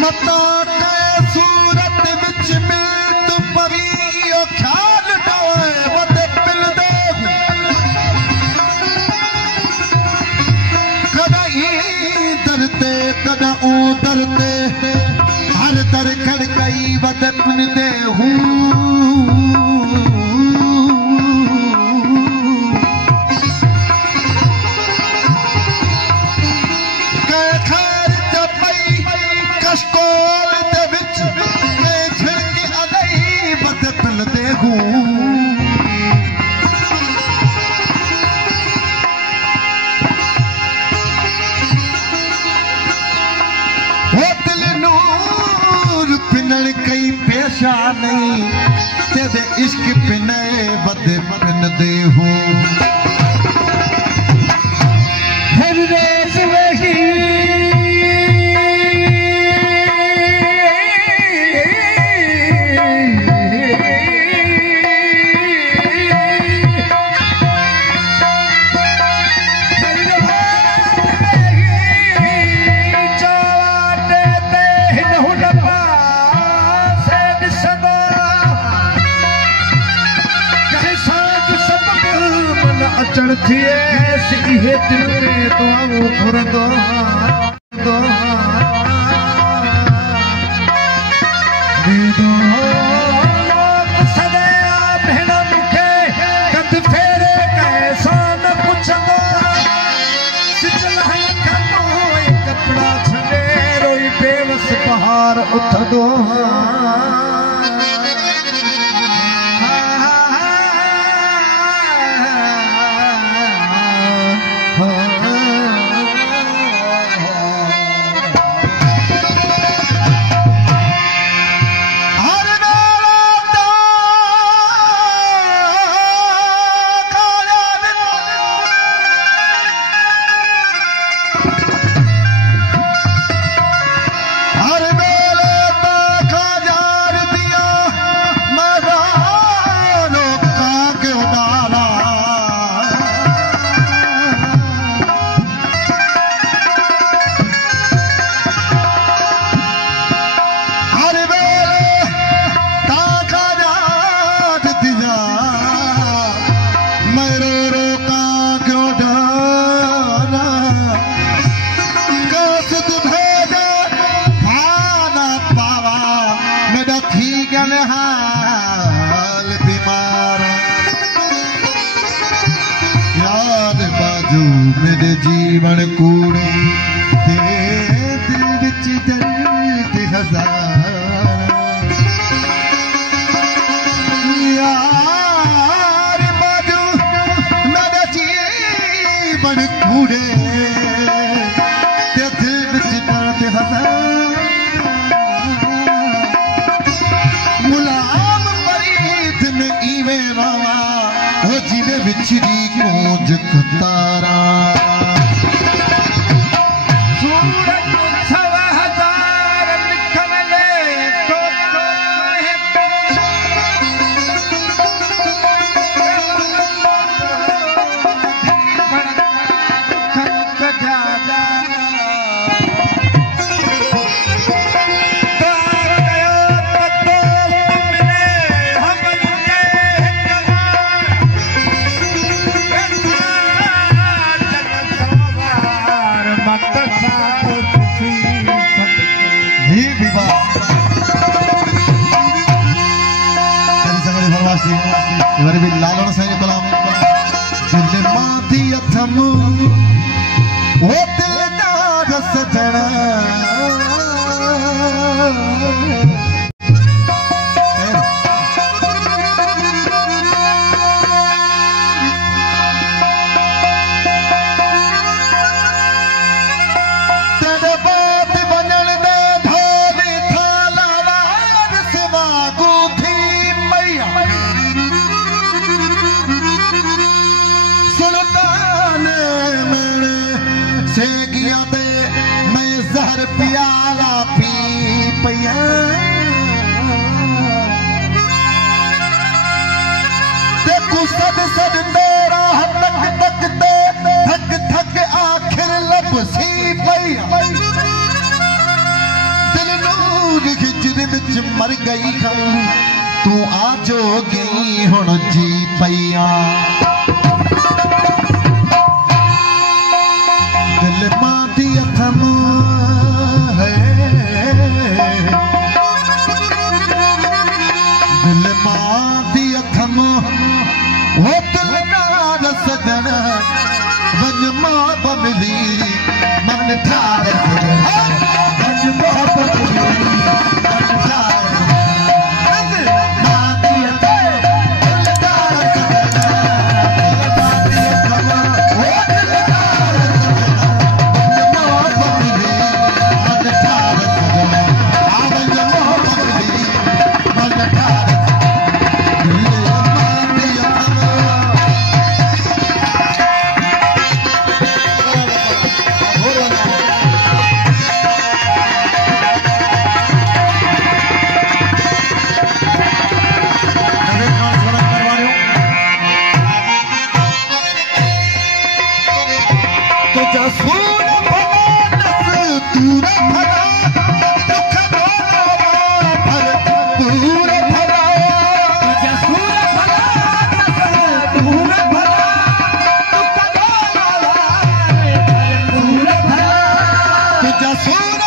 मता के सूरत विच मीत पवी यो ख्याल डावे वदे पिल दे कदा ई दरते कदा ऊ दरते हर दर खड़कई वदे पिल दे हूं कई पेशा नहीं तेरे इश्क पिने बद पिन दे हूँ चढ़ती ऐसी है तेरे तो वो खुरदो दो दो सदैया बहना मुखे कद फेरे कैसा न कुछ दो सिचला कमोए कपड़ा छले रोई बेवस पहाड़ उठ दो मेरे जीवन कूड़े तेरे दिल विच दर्द हजार यार बाजू मेरे जीवन कूड़े तेरे दिल विच दर्द हजार मुलाम मरीद में इवे रवा वो जीवे विच दी गूंज कतारा लालन से गुलाम जिंदे माती अथम वो दिल का रस जड़ा तेरे बात बनल दे धोली थाला वार सिवा गुथी मैया सेगिया दे मैं जहर प्याला पी पिया देखू सद सद तेरा तक तक दे थक थक आखिर लब सी पिया दिल दूर हिजर विच मर गई है तू आ जोगी हुण जी पईया दिल मां दी अथम है दिल मां दी अथम वो दिल नाल सजन वन मां बमली मन ठार वन मां बमली मन ठार Soon